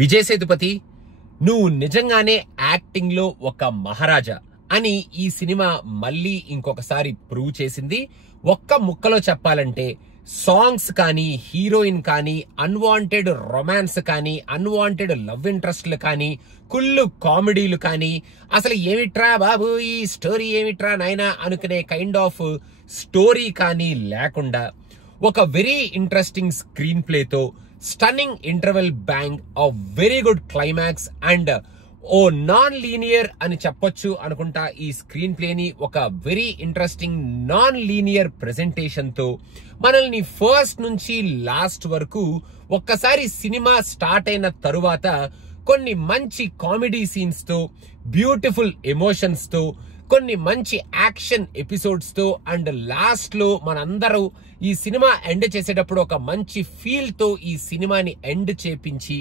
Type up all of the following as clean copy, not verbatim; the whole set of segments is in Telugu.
విజయ్ సేతుపతి, నువ్వు నిజంగానే యాక్టింగ్ లో ఒక మహారాజా అని ఈ సినిమా మళ్ళీ ఇంకొకసారి ప్రూవ్ చేసింది. ఒక్క ముక్కలో చెప్పాలంటే సాంగ్స్ కానీ, హీరోయిన్ కానీ, అన్వాంటెడ్ రొమాన్స్ కానీ, అన్వాంటెడ్ లవ్ ఇంట్రెస్ట్లు కానీ, కుళ్ళు కామెడీలు కానీ, అసలు ఏమిట్రా బాబు ఈ స్టోరీ ఏమిట్రా నాయనా అనుకునే కైండ్ ఆఫ్ స్టోరీ కానీ లేకుండా ఒక వెరీ ఇంట్రెస్టింగ్ స్క్రీన్ ప్లేతో, stunning interval bang, a very good climax and ఓ నాన్ లీనియర్ అని చెప్పొచ్చు అనుకుంటా ఈ స్క్రీన్ ప్లేని, ఒక very interesting non linear presentation తో మనల్ని ఫస్ట్ నుంచి లాస్ట్ వరకు ఒక్కసారి సినిమా స్టార్ట్ అయిన తరువాత కొన్ని మంచి కామెడీ సీన్స్ తో, బ్యూటిఫుల్ ఎమోషన్స్ తో, కొన్ని మంచి యాక్షన్ ఎపిసోడ్స్ తో అండ్ లాస్ట్ లో మనందరూ ఈ సినిమా ఎండ్ చేసేటప్పుడు ఒక మంచి ఫీల్ తో ఈ సినిమాని ఎండ్ చేపించి,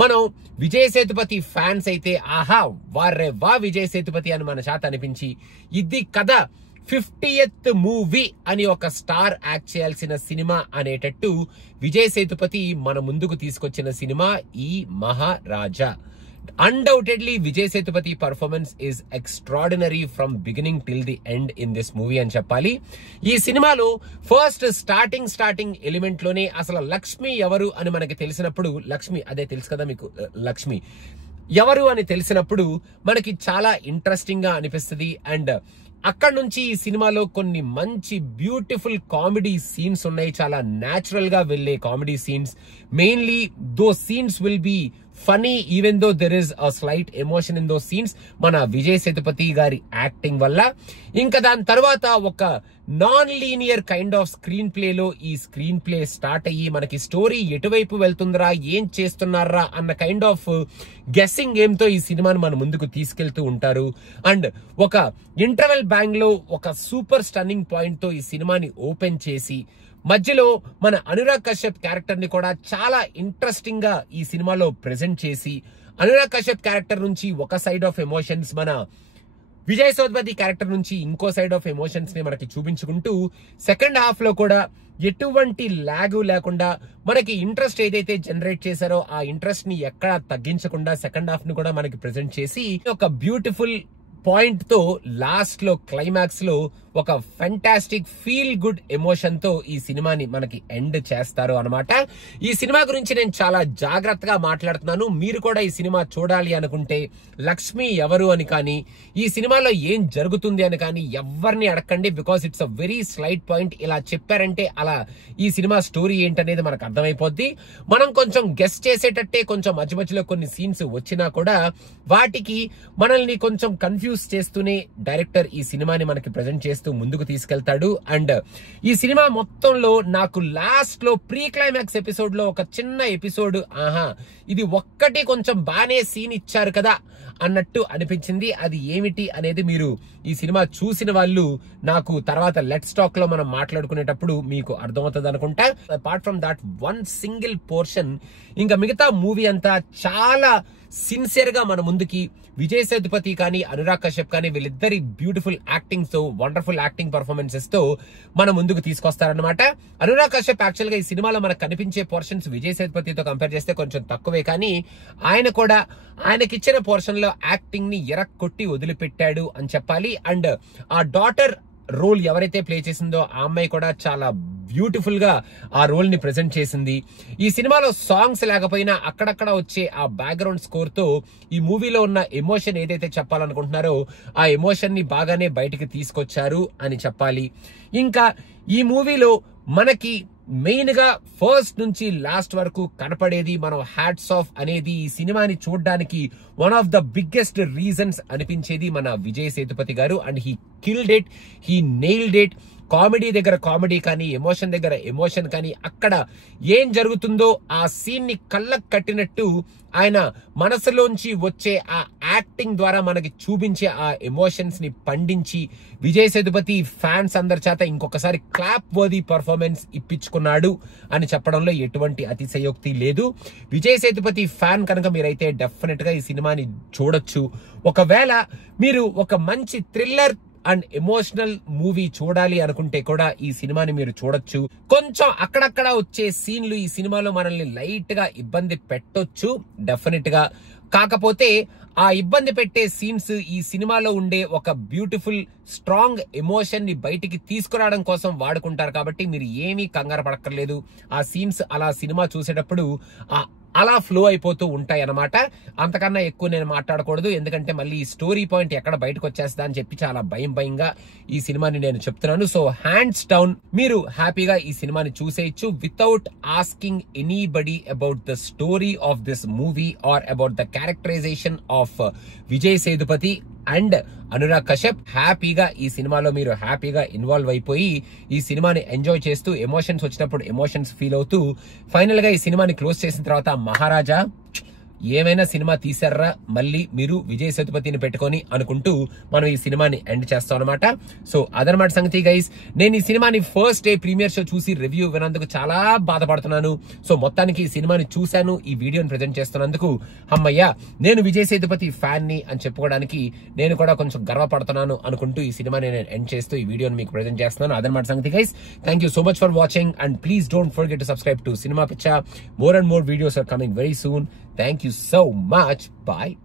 మనం విజయ్ సేతుపతి ఫ్యాన్స్ అయితే ఆహా వారే వా విజయ్ సేతుపతి అని మన చేత అనిపించి, ఇది కదా 50th మూవీ అని ఒక స్టార్ యాక్ట్ చేయాల్సిన సినిమా అనేటట్టు విజయ్ సేతుపతి మన ముందుకు తీసుకొచ్చిన సినిమా ఈ మహారాజా. Undoubtedly, Vijay Sethupathi performance is extraordinary from beginning till the end in this movie అని చెప్పాలి. ఈ సినిమాలో ఫస్ట్ స్టార్టింగ్ ఎలిమెంట్ లోనే అసలు లక్ష్మి ఎవరు అని మనకి తెలిసినప్పుడు, లక్ష్మి అదే తెలుసు కదా మీకు, లక్ష్మి ఎవరు అని తెలిసినప్పుడు మనకి చాలా ఇంట్రెస్టింగ్ గా అనిపిస్తుంది. అండ్ అక్కడ నుంచి ఈ సినిమాలో కొన్ని మంచి బ్యూటిఫుల్ కామెడీ సీన్స్ ఉన్నాయి, చాలా న్యాచురల్ గా వెళ్లే comedy scenes. Mainly those scenes will be funny even though there is a slight emotion in those scenes మన విజయ్ సేతుపతి గారి యాక్టింగ్ వల్ల. ఇంకా దాని తర్వాత ఒక non linear kind of screen ప్లేలో ఈ స్క్రీన్ ప్లే స్టార్ట్ అయ్యి మనకి స్టోరీ ఎటువైపు వెళ్తుందిరా, ఏం చేస్తున్నారా అన్న కైండ్ ఆఫ్ గెస్సింగ్ గేమ్ తో ఈ సినిమాను మన ముందుకు తీసుకెళ్తూ ఉంటారు. అండ్ ఒక ఇంటర్వెల్ బ్యాంగ్ లో ఒక సూపర్ స్టన్నింగ్ పాయింట్ తో ఈ సినిమాని ఓపెన్ చేసి, మధ్యలో మన అనురాగ్ కశ్యప్ క్యారెక్టర్ ని కూడా చాలా ఇంట్రెస్టింగ్ గా ఈ సినిమాలో ప్రెజెంట్ చేసి, అనురాగ్ కశ్యప్ క్యారెక్టర్ నుంచి ఒక సైడ్ ఆఫ్ ఎమోషన్స్, మన విజయ్ సేతుపతి క్యారెక్టర్ నుంచి ఇంకో సైడ్ ఆఫ్ ఎమోషన్స్ ని మనకి చూపించుకుంటూ సెకండ్ హాఫ్ లో కూడా ఎటువంటి లాగ్ లేకుండా మనకి ఇంట్రెస్ట్ ఏదైతే జనరేట్ చేశారో ఆ ఇంట్రెస్ట్ ని ఎక్కడ తగ్గించకుండా సెకండ్ హాఫ్ ని కూడా మనకి ప్రెజెంట్ చేసి ఒక బ్యూటిఫుల్ పాయింట్ తో లాస్ట్ లో క్లైమాక్స్ లో ఒక ఫెంటాస్టిక్ ఫీల్ గుడ్ ఎమోషన్ తో ఈ సినిమాని మనకి ఎండ్ చేస్తారు అన్నమాట. ఈ సినిమా గురించి నేను చాలా జాగ్రత్తగా మాట్లాడుతున్నాను. మీరు కూడా ఈ సినిమా చూడాలి అనుకుంటే లక్ష్మి ఎవరు అని కానీ, ఈ సినిమాలో ఏం జరుగుతుంది అని కానీ ఎవరిని అడగండి. Because it's a very slight point. ఇలా చెప్పారంటే అలా ఈ సినిమా స్టోరీ ఏంటనేది మనకు అర్థమైపోద్ది. మనం కొంచెం గెస్ చేసేటట్టే కొంచెం మధ్య మధ్యలో కొన్ని సీన్స్ వచ్చినా కూడా వాటికి మనల్ని కొంచెం కన్ఫ్యూజ్ చేస్తూనే డైరెక్టర్ ఈ సినిమాని మనకి ప్రెజెంట్ చేస్తూ ముందుకు తీసుకెళ్తాడు. అండ్ ఈ సినిమా మొత్తంలో నాకు లాస్ట్ లో ప్రీ క్లైమాక్స్ ఎపిసోడ్ లో ఒక చిన్న ఎపిసోడ్, ఆహా ఇది ఒక్కటి కొంచెం బానే సీన్ ఇచ్చారు కదా అన్నట్టు అనిపించింది. అది ఏమిటి అనేది మీరు ఈ సినిమా చూసిన వాళ్ళు నాకు తర్వాత లెట్స్ టాక్ లో మనం మాట్లాడుకునేటప్పుడు మీకు అర్థమవుతుంది అనుకుంటా. Apart from that one single portion, ఇంకా మిగతా మూవీ అంతా చాలా సిన్సియర్ గా మన ముందుకి విజయ్ సేతుపతి కానీ, అనురాగ్ కశ్యప్ కానీ వీళ్ళిద్దరి బ్యూటిఫుల్ యాక్టింగ్ తో, వండర్ఫుల్ యాక్టింగ్ పర్ఫార్మెన్సెస్ తో మన ముందుకు తీసుకొస్తారనమాట. అనురాగ్ కశ్యప్ యాక్చువల్ గా ఈ సినిమాలో మనకు కనిపించే పోర్షన్స్ విజయ్ సేతుపతితో కంపేర్ చేస్తే కొంచెం తక్కువే, కానీ ఆయన కూడా ఆయనకిచ్చిన పోర్షన్ లో యాక్టింగ్ ని ఎరక్కొట్టి వదిలిపెట్టాడు అని చెప్పాలి. అండ్ ఆ డాటర్ రోల్ ఎవరైతే ప్లే చేసిందో ఆ అమ్మాయి కూడా చాలా బ్యూటిఫుల్ గా ఆ రోల్ ని ప్రెజెంట్ చేసింది. ఈ సినిమాలో సాంగ్స్ లేకపోయినా అక్కడక్కడ వచ్చే ఆ బ్యాక్గ్రౌండ్ స్కోర్ తో ఈ మూవీలో ఉన్న ఎమోషన్ ఏదైతే చెప్పాలనుకుంటున్నారో ఆ ఎమోషన్ ని బాగానే బయటికి తీసుకొచ్చారు అని చెప్పాలి. ఇంకా ఈ మూవీలో మనకి మెయిన్ గా ఫస్ట్ నుంచి లాస్ట్ వరకు కనపడేది మనం హ్యాట్స్ ఆఫ్ అనేది ఈ సినిమాని చూడడానికి one of the biggest reasons అనిపించేది మన విజయ్ సేతుపతి గారు. And he killed it, he nailed it. Comedy దగ్గర కామెడీ కానీ, ఎమోషన్ దగ్గర ఎమోషన్ కానీ, అక్కడ ఏం జరుగుతుందో ఆ సీన్ ని కళ్ళకు కట్టినట్టు ఆయన మనసులోంచి వచ్చే ఆ యాక్టింగ్ ద్వారా మనకి చూపించే ఆ ఎమోషన్స్ ని పండించి విజయ్ సేతుపతి ఫ్యాన్స్ అందరి చేత ఇంకొకసారి క్లాప్ వర్ది పర్ఫార్మెన్స్ ఇప్పించుకున్నాడు అని చెప్పడంలో ఎటువంటి అతిశయోక్తి లేదు. విజయ్ సేతుపతి ఫ్యాన్ కనుక మీరైతే డెఫినెట్ గా ఈ సినిమాని చూడొచ్చు. ఒకవేళ మీరు ఒక మంచి థ్రిల్లర్ అండ్ ఎమోషనల్ మూవీ చూడాలి అనుకుంటే కూడా ఈ సినిమాని మీరు చూడొచ్చు. కొంచెం అక్కడక్కడ వచ్చే సీన్లు ఈ సినిమాలో మనల్ని లైట్ గా ఇబ్బంది పెట్టొచ్చు డెఫినెట్ గా. కాకపోతే ఆ ఇబ్బంది పెట్టే సీన్స్ ఈ సినిమాలో ఉండే ఒక బ్యూటిఫుల్ స్ట్రాంగ్ ఎమోషన్ ని బయటికి తీసుకురావడం కోసం వాడుకుంటారు. కాబట్టి మీరు ఏమీ కంగారు పడక్కర్లేదు. ఆ సీన్స్ అలా సినిమా చూసేటప్పుడు అలా ఫ్లో అయిపోతూ ఉంటాయి అన్నమాట. అంతకన్నా ఎక్కువ నేను మాట్లాడకూడదు, ఎందుకంటే మళ్ళీ ఈ స్టోరీ పాయింట్ ఎక్కడ బయటకు వచ్చేస్తా అని చెప్పి చాలా భయంగా ఈ సినిమాని నేను చెప్తున్నాను. సో హ్యాండ్స్ డౌన్ మీరు హ్యాపీగా ఈ సినిమాని చూసేయచ్చు without asking anybody about the story of this movie or about the characterization of Vijay Sethupathi and Anurag Kashyap. హ్యాపీగా ఈ సినిమాలో మీరు హ్యాపీగా ఇన్వాల్వ్ అయిపోయి ఈ సినిమాని ఎంజాయ్ చేస్తూ ఎమోషన్స్ వచ్చినప్పుడు ఎమోషన్స్ ఫీల్ అవుతూ ఫైనల్ గా ఈ సినిమాని క్లోజ్ చేసిన తర్వాత మహారాజా ఏమైనా సినిమా తీసారా మళ్ళీ మీరు విజయ్ సేతుపతిని పెట్టుకొని అనుకుంటూ మనం ఈ సినిమాని ఎండ్ చేస్తాం అనమాట. సో అదనమాట సంగతి గైస్. నేను ఈ సినిమాని ఫస్ట్ డే ప్రీమియర్ షో చూసి రివ్యూ వినందుకు చాలా బాధపడుతున్నాను. సో మొత్తానికి ఈ సినిమాని చూశాను, ఈ వీడియోని ప్రజెంట్ చేస్తున్నందుకు అమ్మయ్య నేను విజయ్ సేతుపతి ఫ్యాన్ ని అని చెప్పుకోవడానికి నేను కూడా కొంచెం గర్వపడుతున్నాను అనుకుంటూ ఈ సినిమాని నేను ఎండ్ చేస్తూ ఈ వీడియోని మీకు ప్రజెంట్ చేస్తున్నాను. అదనమాట సంగతి guys. Thank you so much for watching and please don't forget to subscribe to cinema పిచ్చా. More and more videos are coming very soon. Thank you so much. Bye.